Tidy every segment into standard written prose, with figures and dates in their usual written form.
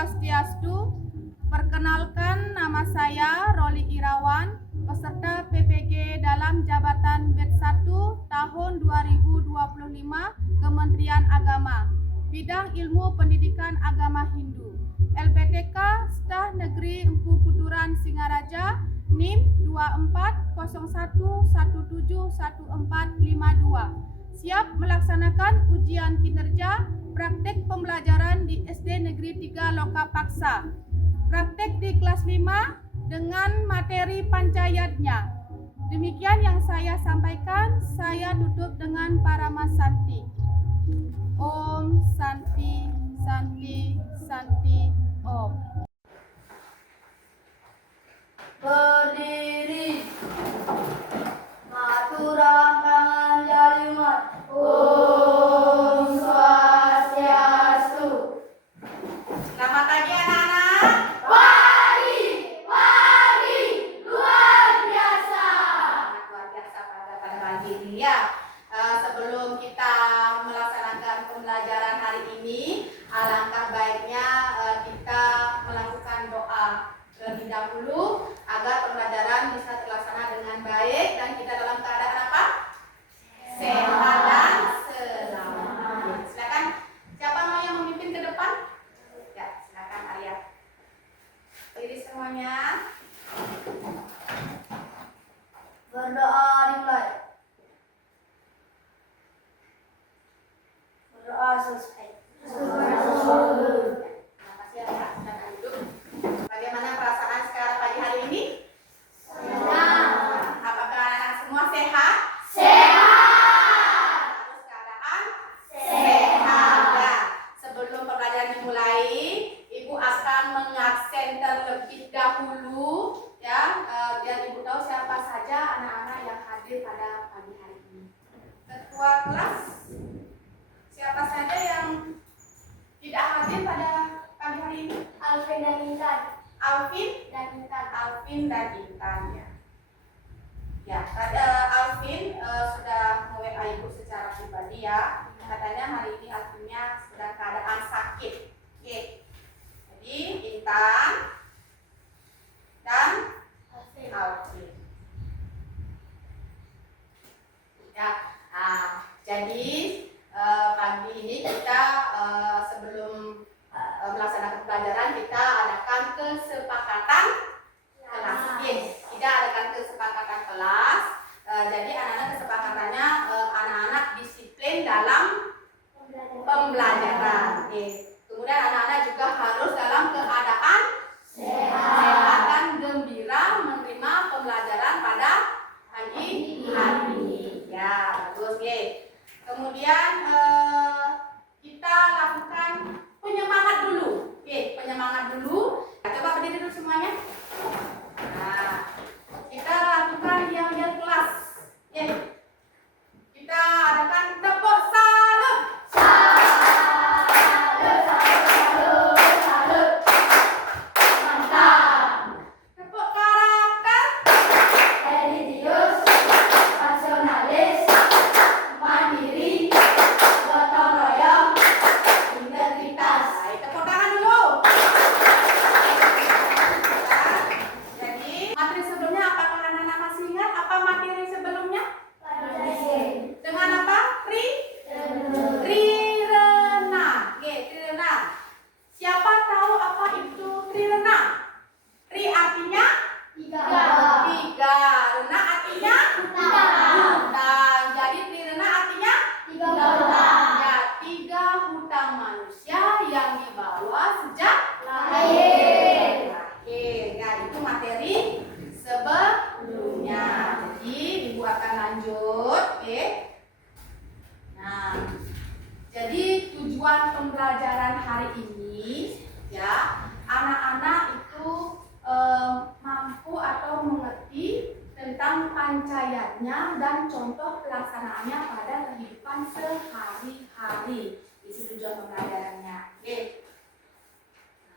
Swastiastu. Perkenalkan, nama saya Roli Irawan, peserta PPG dalam jabatan BED 1 tahun 2025 Kementerian Agama, bidang ilmu pendidikan agama Hindu, LPTK Staf Negeri Empu Kuturan Singaraja, NIM 2401171452. Siap melaksanakan ujian kinerja praktek pembelajaran di SD Negeri 3 Lokapaksa. Praktek di kelas 5 dengan materi pancayatnya. Demikian yang saya sampaikan, saya tutup dengan Paramasanti. Om Santi, Santi, Santi, Om. Berdiri, maturang tangan jalimat. Om Swastiastu. Selamat pagi anak-anak. Pagi, luar biasa. Luar biasa pada pagi ini ya. Sebelum kita melaksanakan pembelajaran hari ini, alangkah baiknya kita melakukan doa terlebih dahulu agar pembelajaran bisa terlaksana dengan baik dan kita dalam keadaan apa? Sehat dan selamat. Silakan, siapa mau yang memimpin ke depan? Ya, silakan Arya. Berdiri semuanya. Berdoa dimulai. Berdoa selesai. Terima kasih Arya, silakan duduk. Bagaimana perasaan sekarang pagi hari ini? Senang. Apakah anak-anak semua sehat? Sehat. Terus keadaan? Sehat. Ya. Sebelum pembelajaran dimulai, Ibu akan mengabsen terlebih dahulu ya, biar Ibu tahu siapa saja anak-anak yang hadir pada pagi hari ini. Ketua kelas, siapa saja yang tidak hadir pada pagi hari ini? Alvin dan Intan. Alvin dan Intan ya. Ya, Alvin sudah nge-WA Ibu secara pribadi ya. Katanya hari ini Alvinnya sedang keadaan sakit. Oke. Jadi Intan dan Alvin. Ya. Jadi pagi ini kita sebelum melaksanakan pelajaran kita adakan kesepakatan kelas. Kita adakan kesepakatan kelas. Jadi anak-anak kesepakatannya anak-anak disiplin dalam pembelajaran. Kemudian anak-anak juga harus dalam keadaan sehat dan gembira menerima pembelajaran pada pagi hari ini. Ya, bagus ya. Kemudian kita lakukan penyemangat dulu. Oke, penyemangat dulu. Coba berdiri dulu semuanya. Nah, kita lakukan yel-yel kelas. Ya. Kita adakan tepuk salut. Mantap. Tepuk karakter. Religius, nasionalis, mandiri, gotong royong, integritas. Baik, tepuk tangan dulu. Jadi, materi sebelumnya apakah anak-anak masih ingat apa materi sebelumnya? Dengan apa? Trirena. Oke, trirena. Siapa tahu apa itu trirena? Tri artinya tiga. Rena artinya hutan. Jadi trirena artinya ya, 3 hutan manusia yang dibawa sejak lahir. Ya, itu materi sebelumnya. Jadi Ibu akan lanjut. Oke. Nah, jadi tujuan pembelajaran hari ini ya, anak-anak itu mampu atau mengerti tentang pancayatnya dan contoh pelaksanaannya pada kehidupan sehari-hari. Itu tujuan pembelajarannya. Oke.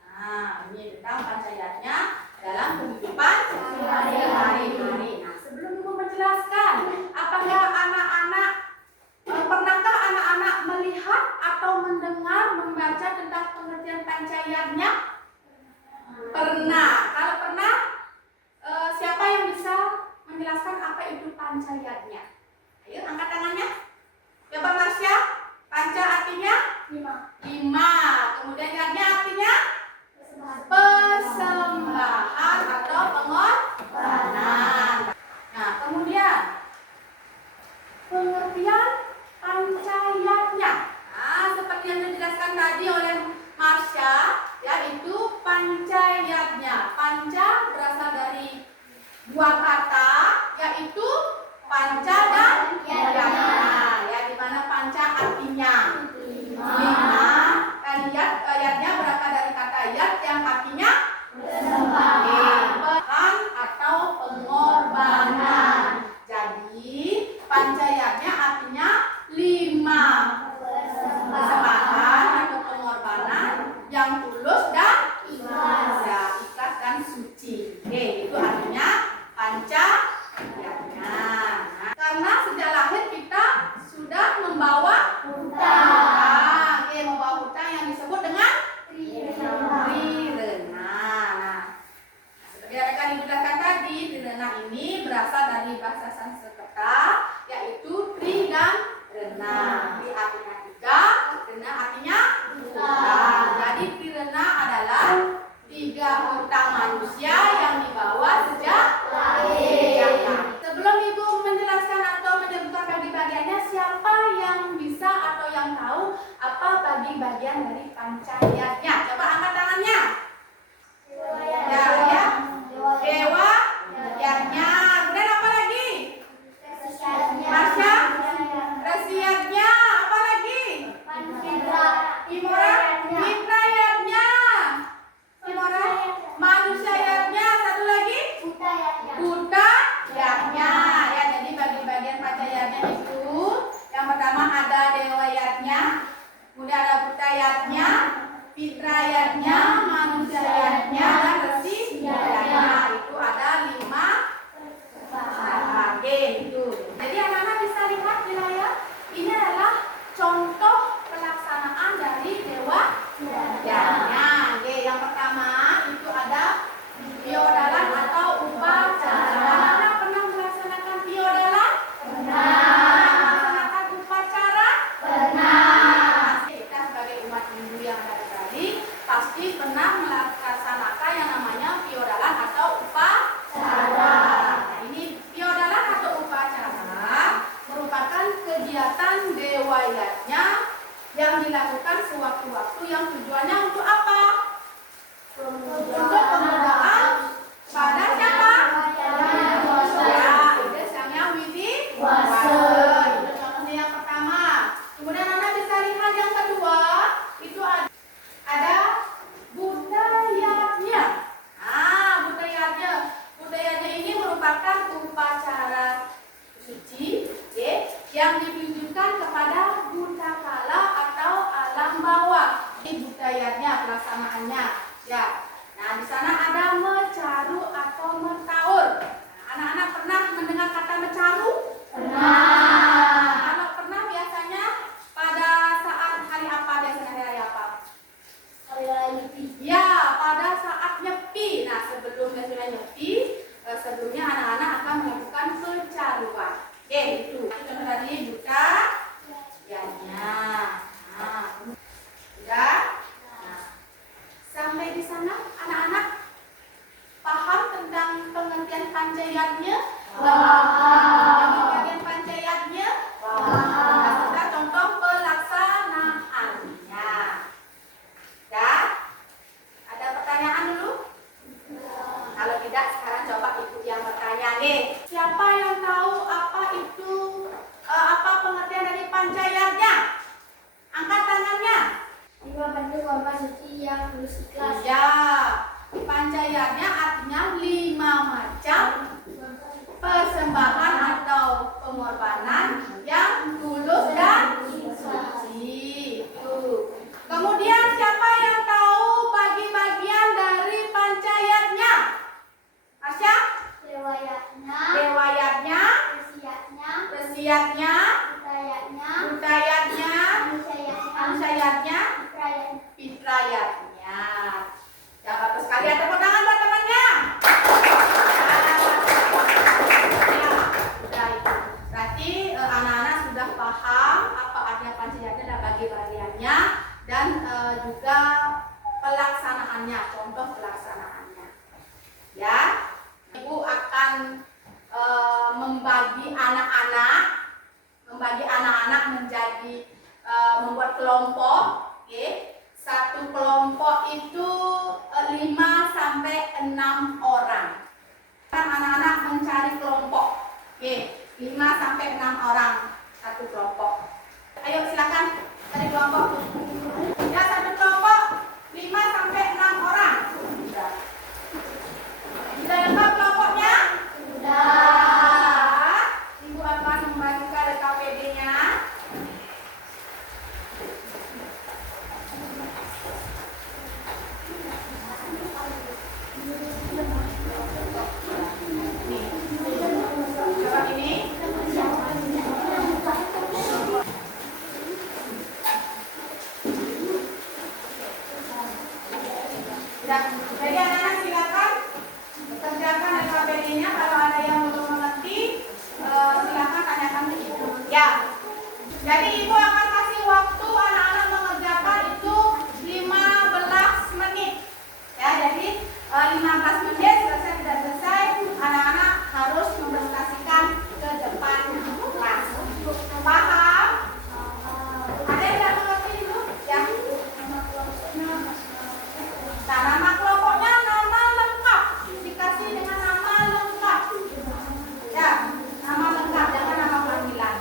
Nah, ini tentang pancayatnya dalam kehidupan sehari-hari. Nah, sebelum Ibu menjelaskan, apakah anak-anak pernahkah anak-anak melihat atau mendengar membaca tentang pengertian pancayatnya? 5. Kemudian yatnya artinya persembahan atau pengorbanan. Nah, kemudian pengertian pancayatnya. Nah, seperti yang dijelaskan tadi oleh Marsha, yaitu pancayatnya. Panca berasal dari dua kata, yaitu panca dan yatnya. Ya, di mana panca artinya 5 dan yatnya berasal dari kata yat yang artinya persembahan atau pengorbanan. Jadi pancayatnya artinya 5 persembahan atau pengorbanan yang tulus dan ikhlas, ya, ikhlas dan suci. Oke, itu artinya pancayatnya. Nah, karena sejak lahir kita sudah membawa hutang. Oke, membawa hutang yang disebut dengan trirena. Nah, seperti yang akan dijelaskan tadi, trirena ini berasal dari bahasa Sanskerta, yaitu tri dan rena. Tri artinya 3, rena artinya hutang. Jadi trirena adalah 3 hutang manusia yang dibawa sejak lahir. Sebelum Ibu menjelaskan atau menyebutkan bagi-bagiannya, siapa yang bisa atau yang tahu apa bagi-bagian dari pancayatnya? Coba angkat tangannya. Ya. Dewa yatnya. Kemudian apa lagi? Marsha? Rasiatnya. Apa lagi? Timora? Fitrayatnya. Timora? Manusiayatnya. Satu lagi? Buta yatnya. Ya, jadi bagi-bagian pancayatnya itu yang pertama ada dewa yatnya, kemudian ada buta yatnya, fitrayatnya, manusiayatnya, dan resi yatnya. Itu ada 5. Oke, itu. Jadi anak-anak bisa lihat di layar, ini adalah contoh pelaksanaan dari dewa yatnya. Oke, yang pertama itu ada piodalan atau upacara. Anak-anak pernah melaksanakan piodalan? Melaksanakan upacara? Kita sebagai umat Hindu yang ada tadi pasti pernah melaksanakan yang namanya piodalan atau upacara. Nah, ini piodalan atau upacara merupakan kegiatan dewa yatnya yang dilakukan sewaktu-waktu yang tujuannya untuk apa? Untuk pemudaan pada siapa? Ya, itu Sang Widi Wasa. Itu contohnya yang pertama. Kemudian Anda bisa lihat yang kedua, itu ada budayanya. Budayanya ini merupakan upacara suci, yang ditujukan kepada Buddhakala atau alam bawah. Ini budayanya, pelaksanaannya. Ya. Nah, di sana ada mecaru atau metaur. Nah, anak-anak pernah mendengar kata mecaru? Kalau pernah, biasanya pada saat hari apa? Biasanya hari apa? Ya, pada saat nyepi. Nah, sebelumnya sudah nyepi, sebelumnya anak-anak akan melakukan pecaruan. Oke, itu. Contoh tadi buta yatnya. Nah, sudah. Nah, sampai di sana anak-anak paham tentang pengertian pancayatnya? Bagian pancayatnya? Nah, kita contoh pelaksanaannya. Ya, ada pertanyaan dulu? Kalau tidak, sekarang coba Ibu yang bertanya nih. Siapa yang tahu apa itu, apa pengertian dari pancayatnya? Angkat tangannya. 5 bentuk warna suci yang tulus ikhlas. Ya, pancayatnya artinya 5 macam persembahan atau pengorbanan yang tulus dan suci. Kemudian siapa yang tahu bagi-bagian dari pancayatnya? Asya? Dewayatnya, resiatnya, budayatnya, manusiayatnya, fitrayatnya. Ya, bagus sekali. Ada tepuk tangan buat temannya. Ya, sudah itu. Berarti anak-anak sudah paham apa artinya pancayatnya dan bagi-bagiannya. juga pelaksanaannya, contoh pelaksanaannya. Ya, Ibu akan membagi anak-anak menjadi membuat kelompok. Oke. Satu kelompok itu 5 sampai 6 orang. Kan anak-anak mencari kelompok. Oke, 5 sampai 6 orang satu kelompok. Ayo silakan cari kelompok. Ya, satu kelompok 5 sampai 6 orang. Sudah lengkap kelompoknya? Sudah. Ibu akan membagikan KPD-nya. Jadi anak-anak silakan kerjakan LKPD-nya. Kalau ada yang belum mengerti, silakan tanyakan ke ibu. Ya. Jadi ibu akan kasih waktu anak-anak mengerjakan itu 15 menit. Ya, jadi 15 menit selesai tidak selesai, anak-anak harus mempresentasikan ke depan kelas. Paham? Ada yang tidak mengerti ibu? Ya. Nah, nama kelompoknya nama lengkap, dikasih dengan nama lengkap. Ya, nama lengkap, jangan nama panggilan.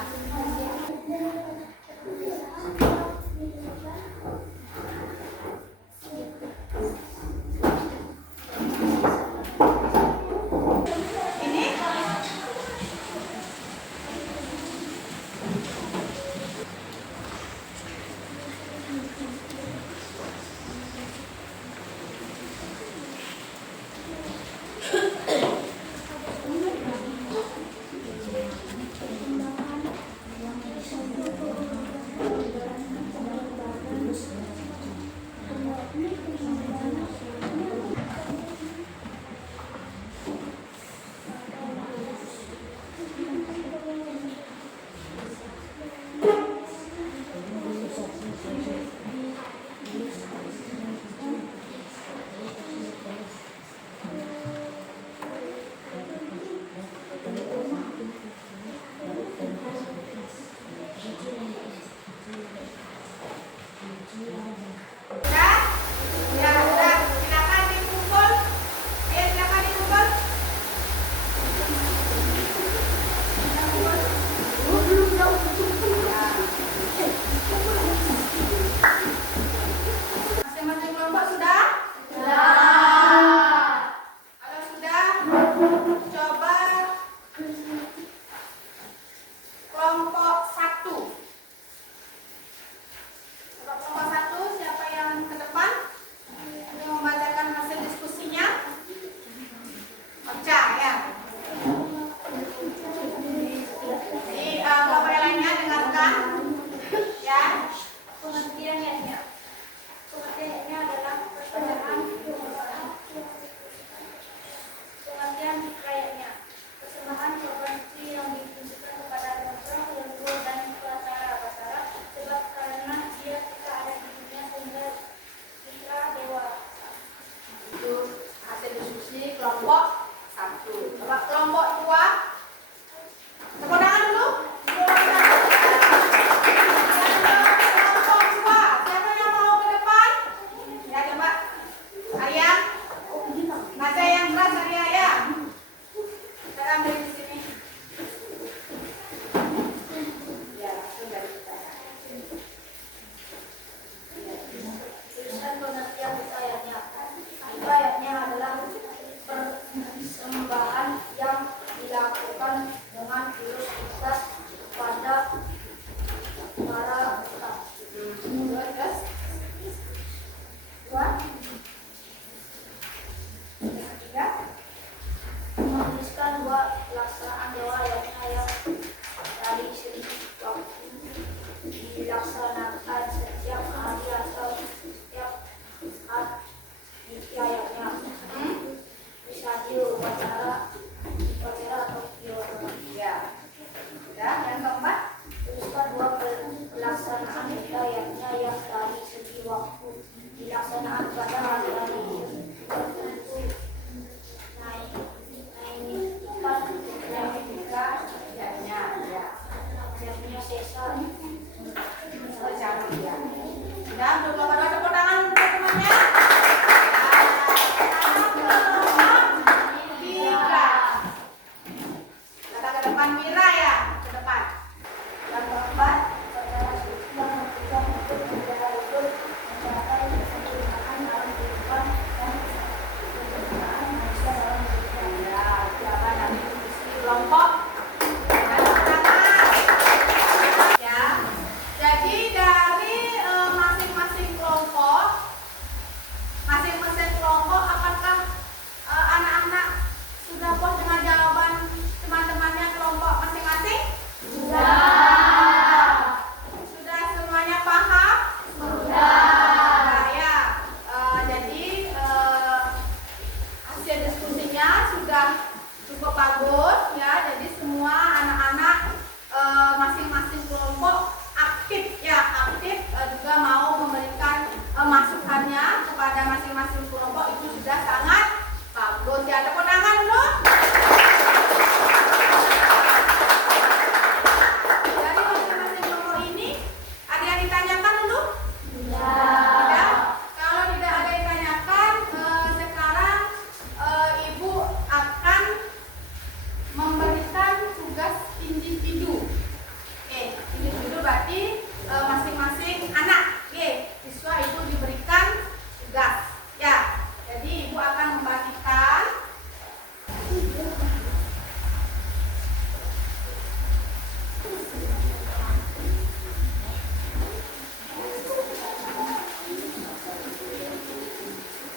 masing-masing kelompok itu sudah sangat bagus. Ya, tepuk tangan dulu. Dari masing-masing kelompok ini ada yang ditanyakan dulu? Tidak. Kalau tidak ada yang ditanyakan, sekarang Ibu akan memberikan tugas individu. Oke, individu berarti masing-masing anak. Oke, siswa itu diberikan tugas. Ya, jadi Ibu akan membagikan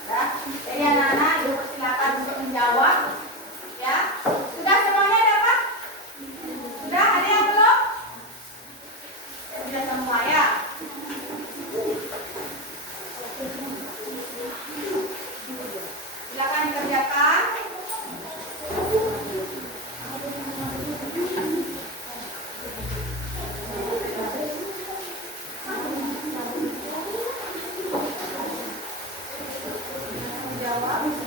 ya. Jadi anak-anak Ibu persilakan untuk menjawab. Ya, sudah semuanya dapat? Sudah, ada yang belum? Sudah semua ya. Silakan dikerjakan. Jawab.